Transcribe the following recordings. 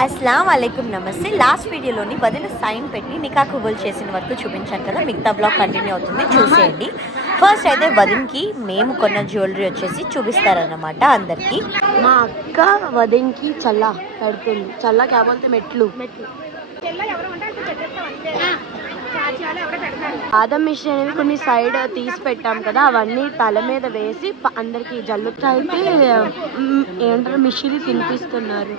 అస్సలాం వాలేకుం నమస్తే. లాస్ట్ వీడియోలోని వదిన సైన్ పెట్టి నికా కుబుల్ చేసిన వరకు చూపించాను కదా, మిగతా బ్లాగ్ కంటిన్యూ అవుతుంది, చూసేయండి. ఫస్ట్ అయితే వదిన్కి మేము కొన్న జ్యువెలరీ వచ్చేసి చూపిస్తారన్నమాట అందరికి. మా అక్క వదిన్కి చల్లా పెడుతుంది. చల్లా కాబోతే మెట్లు బాదం మిషన్ అనేవి కొన్ని సైడ్ తీసి పెట్టాం కదా, అవన్నీ తల మీద వేసి అందరికి జల్లుతా అయితే ఏంటారు మిషిని తినిపిస్తున్నారు.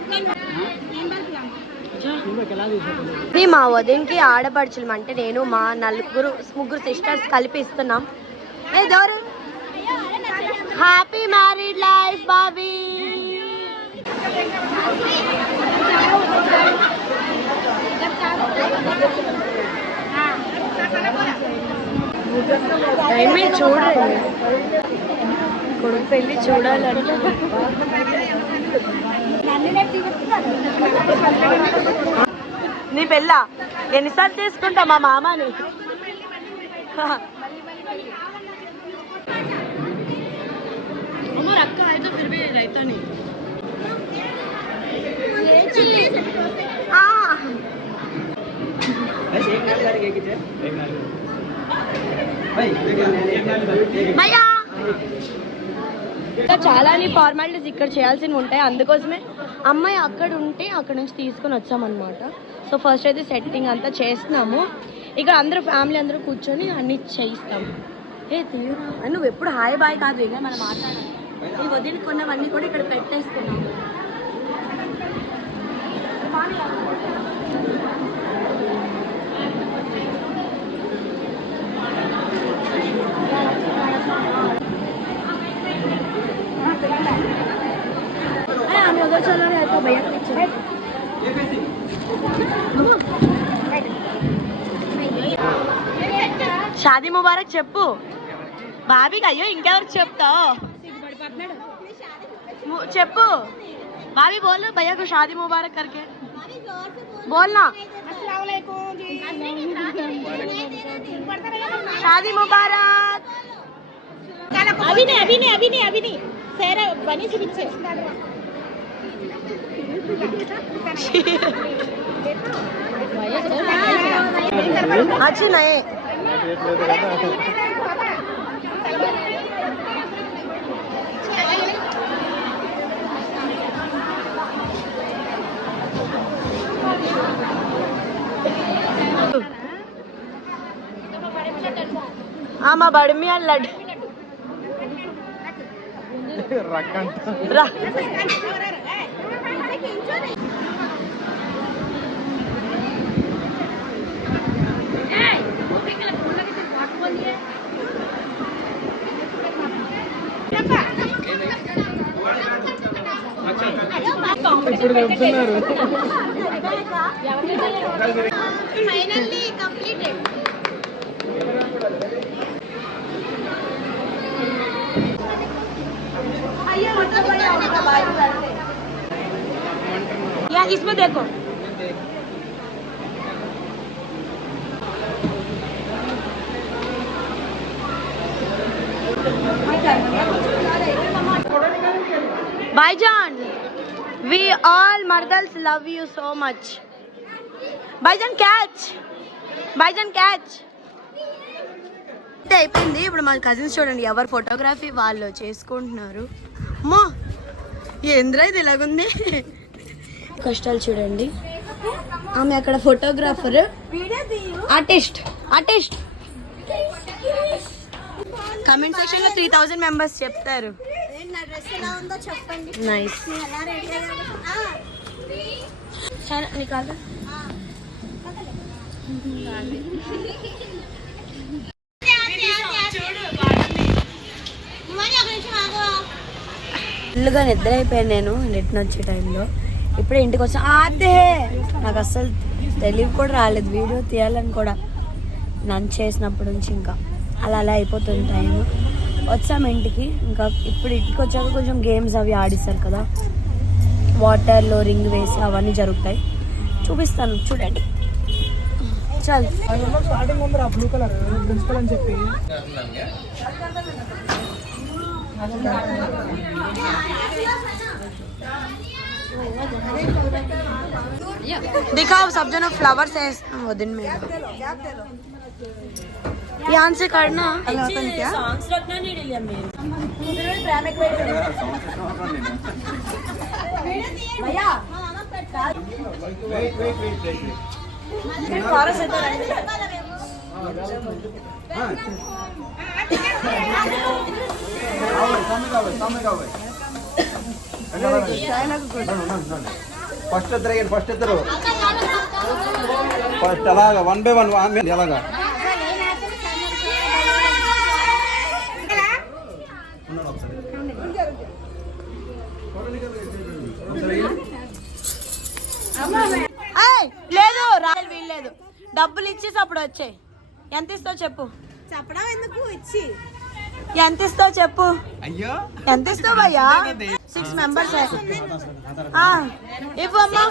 మా వదిన్కి ఆడపడుచులు అంటే నేను మా ముగ్గురు సిస్టర్స్ కలిపి ఇస్తున్నాం. Happy married life Bobby. చూడండి కొడుకు పెళ్ళి చూడాలంటే నీ పెళ్ళ ఎన్నిసార్లు తీసుకుంటా మా మామని. అక్క అయితే ఫిర్ భీ రైతో నీ చాలా ఫార్మాలిటీస్ ఇక్కడ చేయాల్సినవి ఉంటాయి. అందుకోసమే అమ్మాయి అక్కడ ఉంటే అక్కడ నుంచి తీసుకొని వచ్చామన్నమాట. సో ఫస్ట్ అయితే సెట్టింగ్ అంతా చేస్తున్నాము. ఇక్కడ అందరూ ఫ్యామిలీ అందరూ కూర్చొని అన్ని చేయిస్తాము. నువ్వు ఎప్పుడు హాయ్ బాయ్ కాదు, ఇక మనం మాట్లాడాలి. ఈ వదిలి కొన్నవన్నీ కూడా ఇక్కడ పెట్టేసుకున్నాము. चलो रहा तो भैया షాదీ ముబారక్ చెప్పు బాబీకి. అయ్యో ఇంకెవరికి చెప్తావు చెప్పు బాబీ. బోల్ భయ్యా को शादी मुबारक करके बोलना. शादी मुबारक. अभी नहीं सेरा बनी से पीछे अच्छे नए आमा बड़मी लड फाइनली कंप्लीटेड. या इसमें देखो भाईजान, we all mardals love you so much. भाईजान catch. అయిపోయింది. ఇప్పుడు మా కజిన్స్ చూడండి, ఎవరు ఫోటోగ్రఫీ వాళ్ళు చేసుకుంటున్నారు. అమ్మో ఏంద్రా ఇది ఇలాగుంది. కష్టాలు చూడండి. ఆమె అక్కడ ఫోటోగ్రాఫర్, ఆర్టిస్ట్. కమెంట్ సెక్షన్ లో 3000 మెంబర్స్ చెప్తారు. నైస్. నికాల్ ఫుల్గా నిద్ర అయిపోయాను నేను రిటర్న్ వచ్చే టైంలో. ఇప్పుడే ఇంటికి వచ్చా. అదే నాకు అస్సలు తెలివి కూడా రాలేదు వీడియో తీయాలని కూడా. లంచ్ చేసినప్పటి నుంచి ఇంకా అలా అయిపోతుంది టైం. వచ్చాము ఇంటికి. ఇంకా ఇప్పుడు ఇంటికి వచ్చాక కొంచెం గేమ్స్ అవి ఆడిస్తారు కదా, వాటర్లో రింగ్ వేసి అవన్నీ జరుగుతాయి. చూపిస్తాను చూడండి. చల్ బ్లూ కలర్ ప్రిన్సిపల్ అని చెప్పి दिखाओ सब जन फ्लावर्स है वो दिन में ध्यान से करना सॉन्ग्स रखना नहीं लिया मेरे भैया ఫస్ట్ ఇద్దరు ఫస్ట్ అలాగా 1 by 1 అలాగా లేదు రాయల్ వీల్లేదు డబ్బులు ఇచ్చేసి అప్పుడు వచ్చాయి ఎంత ఇస్తావు చెప్పు చెప్పడం ఎందుకు ఇచ్చి ఎంత ఇస్తావు చెప్పు అయ్యో ఎంత ఇస్తావు భయ్యా 6 మెంబర్స్ ఇవ్వు అమ్మా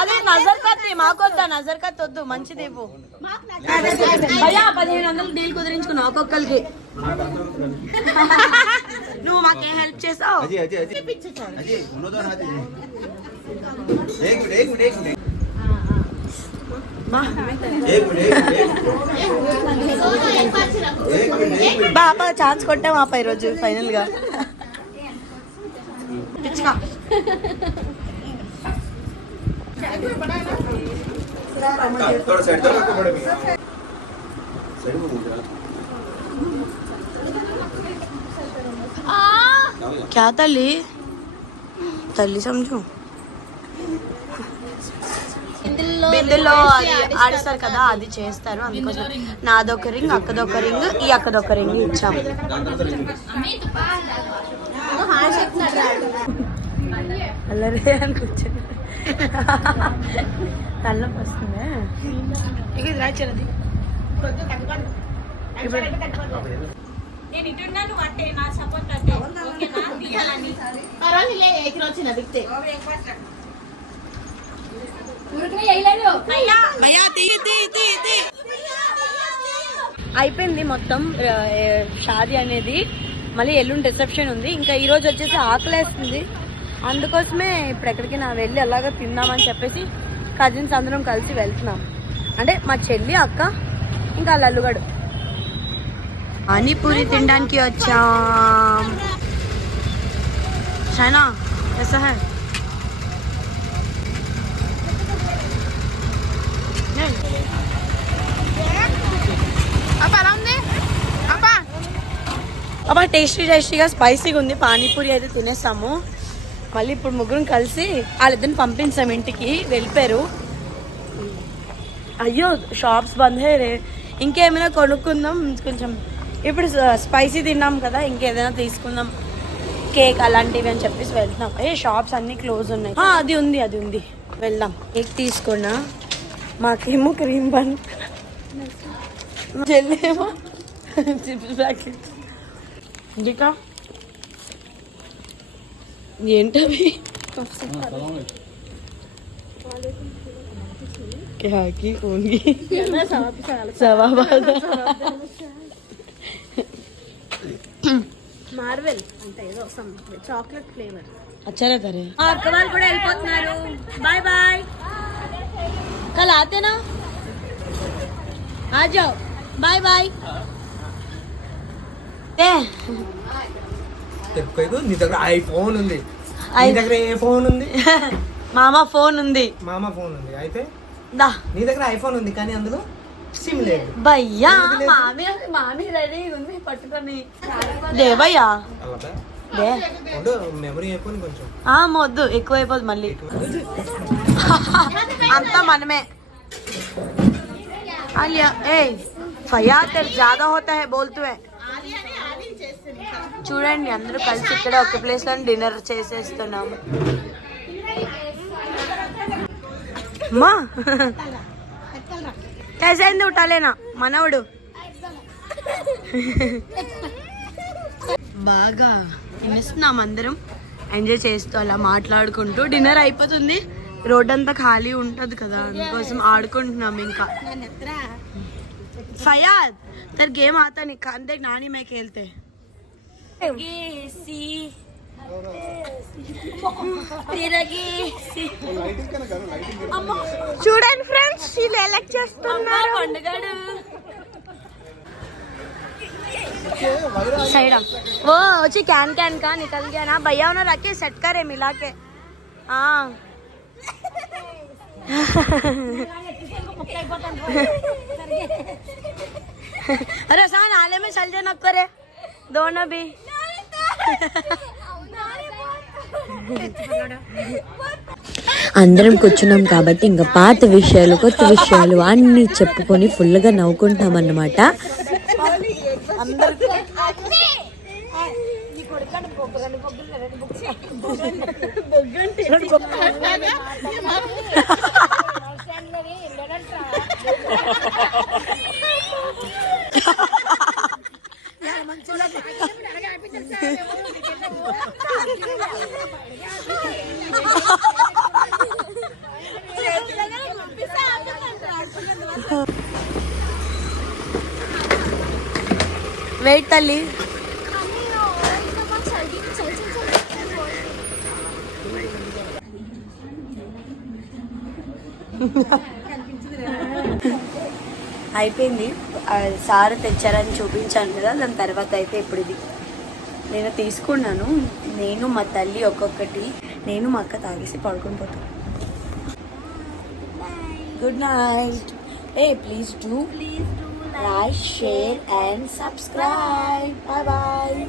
అదే నజర్ కత్తి మాకొద్దా నజర్ కత్తి వద్దు మంచిది ఇవ్వు భయ్యా 1500 డీల్ కుదిరించుకున్నావు ఒక్కొక్కరికి నువ్వు మాకేం హెల్ప్ చేసావు అజీ అజీ అజీ అజీ ఉన్నదో నాది एक मिनट బాబా ఛాన్స్ కొట్టాం ఆపా ఈరోజు ఫైనల్ గా थोड़ा साइड तक रखो बड़े साइड में क्या తల్లి తల్లి समझू బిందులో అది ఆడిస్తారు కదా అది చేస్తారు అందుకోసం నాదొక రింగ్ అక్కదొక రింగ్ ఈ అక్కదొక రింగ్ ఇచ్చాము అల్లరే అని కూర్చొని తల్లపు వస్తుంది ఇక ఇది రాచరది నేను ఇటున్నాను అంటే నా సపోర్ట్ అంటే వచ్చిన దిక్తే అయిపోయింది మొత్తం షాదీ అనేది మళ్ళీ ఎల్లుండి రిసెప్షన్ ఉంది ఇంకా ఈ రోజు వచ్చేసి ఆకలేస్తుంది అందుకోసమే ఇప్పుడు ఎక్కడికి నా వెళ్ళి అలాగా తిందామని చెప్పేసి కజిన్స్ అందరం కలిసి వెళ్తున్నాం అంటే మా చెల్లి అక్క ఇంకా లల్లుగడు పానీపూరి తినడానికి వచ్చాం చైనా ऐसा है అబ్బా టేస్టీగా స్పైసీగా ఉంది పానీపూరి అయితే తినేసాము మళ్ళీ ఇప్పుడు ముగ్గురం కలిసి వాళ్ళిద్దరిని పంపించాం ఇంటికి వెళ్ళిపోయారు అయ్యో షాప్స్ బంద్ రే ఇంకేమైనా కొనుక్కుందాం కొంచెం ఇప్పుడు స్పైసీ తిన్నాం కదా ఇంకేదైనా తీసుకుందాం కేక్ అలాంటివి అని చెప్పేసి వెళ్తున్నాం షాప్స్ అన్నీ క్లోజ్ ఉన్నాయి అది ఉంది వెళ్దాం కేక్ తీసుకున్నా మాకేమో క్రీమ్ బన్ చెల్లేమో చిప్స్ ప్యాకెట్ ఇంకా ఏంటవి క్యాకి ఓన్గి సవాబాద మార్వెల్ అంటే ఏదో చాక్లెట్ ఫ్లేవర్ అచ్చరే తరే అక్క వాళ్ళు కూడా వెళ్ళిపోతున్నారు బాయ్ బాయ్ కల్ ఆతేనా ఆ జాओ బాయ్ బాయ్ నీ దగ్గర ఐఫోన్ ఉంది నీ దగ్గర ఏ ఫోన్ ఉంది మామ ఫోన్ ఉంది మామ ఫోన్ ఉంది అయితే దా నీ దగ్గర ఐఫోన్ ఉంది కానీ అందులో సిమ్ లేదు భయ్యా మామి రెడీ ఉంది పట్టుకొని దేవయ్యా దే మెమరీ అయిపోయింది కొంచెం వద్దు ఎక్కువ అయిపోదు మళ్ళీ అంతా మనమే అలియా ఏ ఫయా తెర్ జ్యాదా హోతా హై బోల్తూ హై చూడండి అందరూ కలిసి ఇక్కడ ఒక ప్లేస్ లో డిన్నర్ చేసేస్తున్నాము మా కైసైంది ఉటాలేనా మనవుడు బాగా తినేస్తున్నాం అందరం ఎంజాయ్ చేస్తూ అలా మాట్లాడుకుంటూ డిన్నర్ అయిపోతుంది రోడ్ అంతా ఖాళీ ఉంటుంది కదా అందుకోసం ఆడుకుంటున్నాం ఇంకా ఫయాద్ तर गेम आता नहीं खान देख नानी मैं खेलते చూడండి ఫ్రెండ్స్ వీళ్ళు ఎలక్ట్ చేస్తున్నారు साइड वो अच्छी कैन कैन का निकल गया ना भैया उन्हें रखे सेट करे मिला के हाँ अरे सा नाले में चल जाना करे दोनों भी అందరం కూర్చున్నాం కాబట్టి ఇంకా పాత విషయాలు కొత్త విషయాలు అన్నీ చెప్పుకొని ఫుల్గా నవ్వుకుంటాం అన్నమాట. వెయిట్ తల్లి అయిపోయింది సార్ తెచ్చారని చూపించాను కదా దాని తర్వాత అయితే ఇప్పుడు ఇది నేను తీసుకున్నాను నేను మా తల్లి ఒక్కొక్కటి నేను మా అక్క తాగేసి పడుకొని పోతాను good night please do like, share and subscribe. Bye bye.